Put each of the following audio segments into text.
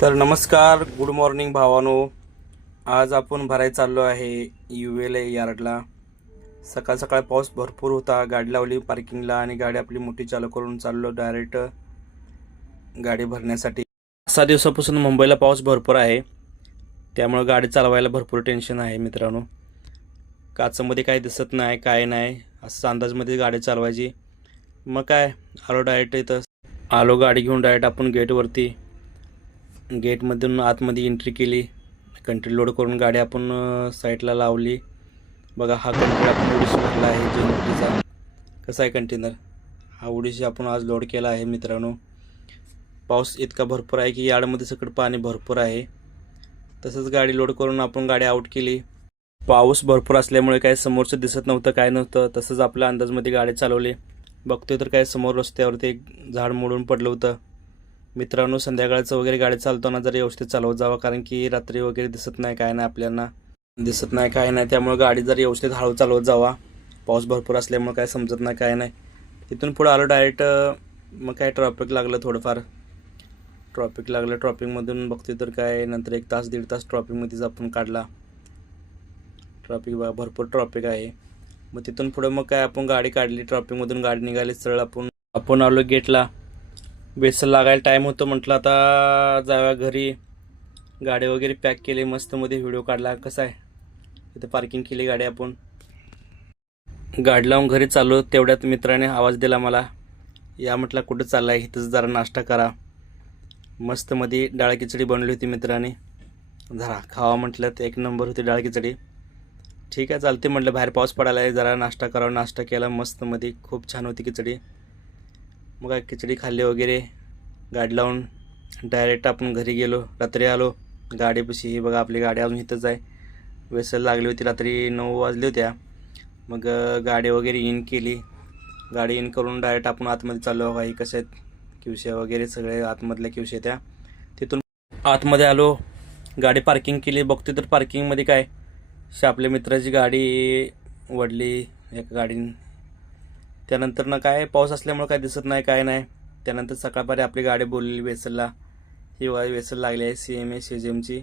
तर नमस्कार, good morning भावानो. आज आपण भरायला चाललो आहे UL यार्डला. सकाळ सकाळ पाऊस भरपूर होता. गाडी लावली पार्किंगला आणि गाडी आपली मोठी चालू करून चाललो डायरेक्ट गाडी भरण्यासाठी. 6 दिवसापासून मुंबईला पाऊस भरपूर आहे, त्यामुळे गाडी चालवायला भरपूर टेन्शन आहे मित्रांनो. काचामध्ये काही दिसत नाही, काय नाही, असं अंदाजमध्ये गाडी चालवायची. मग काय, आलो डायरेक्ट इथं. आलो गाडी घेऊन डायरेक्ट आपण गेटवरती. गेटमधून आतमध्ये एंट्री केली. कंटेनर लोड करून गाडी आपण साईडला लावली. बघा, हा कंटेनर आपण ओडिशी भरला आहे जेनपीचा. कसा आहे कंटेनर? हा ओडिशी आपण आज लोड केला आहे मित्रांनो. पाऊस इतका भरपूर आहे की यार्डमध्ये सगळं पाणी भरपूर आहे. तसंच गाडी लोड करून आपण गाडी आउट केली. पाऊस भरपूर असल्यामुळे काय समोरचं दिसत नव्हतं, काय नव्हतं. तसंच आपल्या अंदाजमध्ये गाडी चालवली. बघतोय तर काय समोर रस्त्यावरती एक झाड मोडून पडलं होतं. मित्रांनो, संध्याकाळचं वगैरे गाडी चालवताना जर व्यवस्थित चालवत जावं, कारण की रात्री वगैरे दिसत नाही, काय नाही, आपल्याला दिसत नाही, काय नाही. त्यामुळे गाडी जर व्यवस्थित हळू चालवत जावा. पाऊस भरपूर असल्यामुळे काय समजत नाही, काय नाही. तिथून पुढे आलो डायरेक्ट. मग काय ट्रॉफिक लागलं, थोडंफार ट्रॉफिक लागलं. ट्रॉफिकमधून बघतोय तर काय नंतर 1 तास 1.5 तास ट्रॉफिकमध्येच आपण काढला. ट्रॉफिक भरपूर ट्रॉफिक आहे. मग तिथून पुढे मग काय आपण गाडी काढली, ट्रॉफिकमधून गाडी निघाली सरळ. आपण आलो गेटला. वेसल लागायला टाईम होतो, म्हटलं आता जाव्या घरी. गाडी वगैरे पॅक केली, मस्तमध्ये व्हिडिओ काढला. कसा आहे, तिथे पार्किंग केली गाडी आपण. गाडी लावून घरी चाललो, तेवढ्यात मित्राने आवाज दिला मला. या म्हटलं, कुठं चालला आहे? इथंच जरा नाश्ता करा. मस्तमध्ये डाळ खिचडी बनवली होती मित्राने. जरा खावा म्हटलं, तर 1 नंबर होती डाळ खिचडी. ठीक आहे, चालते म्हटलं, बाहेर पाऊस पडायला आहे, जरा नाश्ता करावा. नाश्ता केला मस्तमध्ये, खूप छान होती खिचडी. मग काय खिचडी खाल्ली वगैरे, गाडी लावून डायरेक्ट आपण घरी गेलो. रात्री आलो गाडीपाशी. ही बघा, आपली गाडी अजून इथंच आहे. वेसल लागली होती, रात्री 9 वाजले होत्या. मग गाडी वगैरे इन केली. गाडी इन करून डायरेक्ट आपण आतमध्ये चाललो. काही कशा आहेत किवश्या वगैरे, सगळे आतमधल्या किवश्या त्या. तिथून आतमध्ये आलो, गाडी पार्किंग केली. बघतो तर पार्किंगमध्ये काय, आपल्या मित्राची गाडी वडली एका गाडीने. त्यानंतर ना काय, पाऊस असल्यामुळे काय दिसत नाही, काय नाही. त्यानंतर सकाळपारी आपली गाडी बोलली वेसलला. ही वेसल लागली आहे CMA CGMची.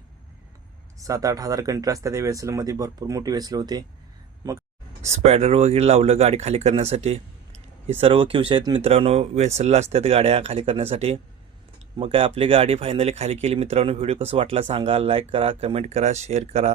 7-8 हजार कंटेनर असतात त्या वेसलमध्ये, भरपूर मोठी वेसल होती. मग स्पॅडर वगैरे लावलं गाडी खाली करण्यासाठी. ही सर्व किवशे आहेत मित्रांनो, वेसलला असतात गाड्या खाली करण्यासाठी. मग काय आपली गाडी फायनली खाली केली मित्रांनो. व्हिडिओ कसं वाटला सांगा, लाईक करा, कमेंट करा, शेअर करा.